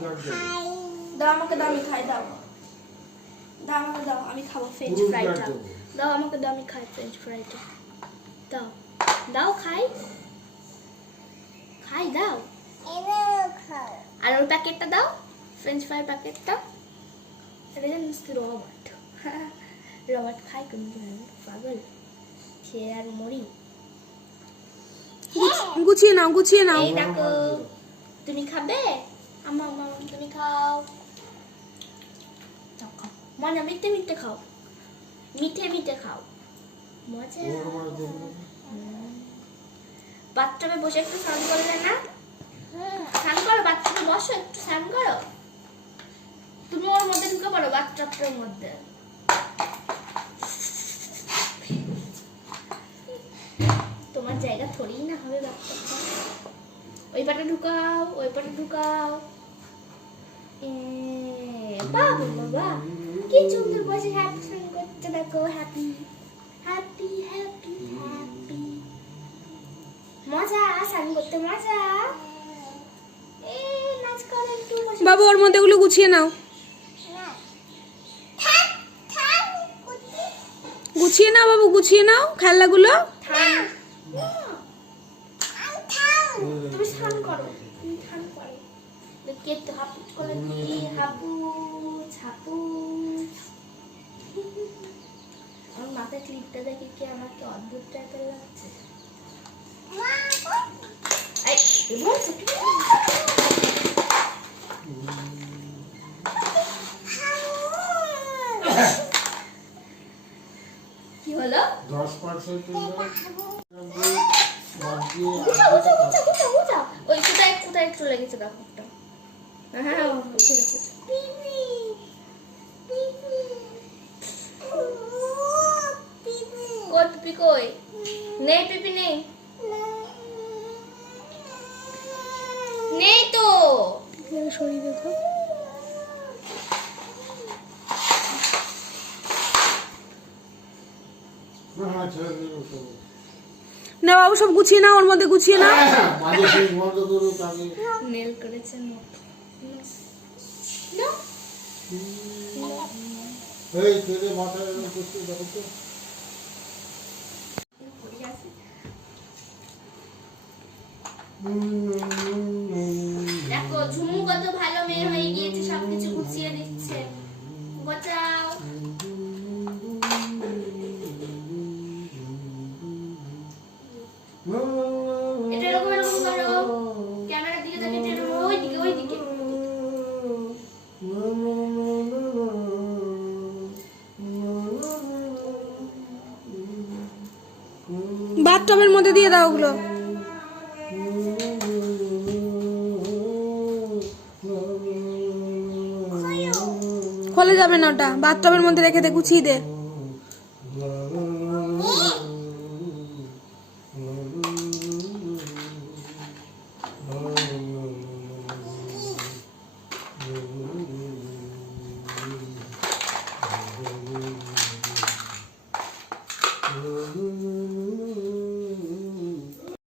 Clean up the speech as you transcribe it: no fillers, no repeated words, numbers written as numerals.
দাও আমাকে, দাও আমি খাই, দাও দাও আমাকে, দাও আমি খাবো ফ্রেঞ্চ ফ্রাইটা, দাও আমাকে, দাও আমি খাই ফ্রেঞ্চ ফ্রাইটা, দাও দাও খাই খাই, দাও আর ওই প্যাকেটটা দাও, ফ্রেঞ্চ ফ্রাই প্যাকেটটা। এটা জানিস কি রবার্ট, রবার্ট খাই কোনদিন, পাগল খেয়ে আর মরি। গুছিয়ে নাও, গুছিয়ে নাও। এই দেখো, তুমি খাবে? আমা আমা তুমি খাও, দাও খাও, মজা, মিঠে মিঠে খাও, মিঠে মিঠে খাও, মজা। বাথটবে বসে একটু স্নান করলে না? স্নান করো, বাথটবে বসো, একটু স্নান করো। তুমি ওর মধ্যে ঢুকে পড়ো, বাথটবের মধ্যে। তোমার জায়গা থোড়েই না হবে বাথটবটা। ওই পাটে ঢুকাও, ওই পাটে ঢুকাও। বাবা বাবা, কি সুন্দর বসে হ্যাপি স্নান করতে, দেখো হ্যাপি হ্যাপি হ্যাপি হ্যাপি। মজা, স্নান করতে মজা। নাচ করে একটু বসে। বাবু ওর মধ্যে গুলো গুছিয়ে নাও, গুছিয়ে নাও বাবু, গুছিয়ে নাও খেলনাগুলো। তুমি স্নান করো, তুমি স্নান করো। দেখে তো হাপুচ করে কি হাপুচ হাপুচ। আমার মাথায় ক্লিপটা দেখে কি আমাকে অদ্ভুত টাইপের লাগছে। এই বলছো কি? কি হলো? 10% ওই কোথায় কোথায় চলে গেছে দেখো একটা। হ্যাঁ ঠিক আছে। কই পিপি কই? নেই পিপি নেই। নেই তো। শরীর দেখো। না বাবু সব গুছিয়ে নাও, ওর মধ্যে গুছিয়ে নাও। নেল করেছে মত। এই তেলে মাথায় করতে দেখো তো। দেখো ঝুমু কত ভালো মেয়ে হয়ে গিয়েছে, সবকিছু গুছিয়ে দিচ্ছে। বাঁচাও। এটা এরকম এরকম করো, ক্যামেরার দিকে তাকিয়ে এটা এরকম, ওই দিকে ওই দিকে। বাথটবের মধ্যে দিয়ে দাও ওগুলো। খোলা যাবে না ওটা, বাথটবের মধ্যে রেখে দে, গুছিয়ে দে।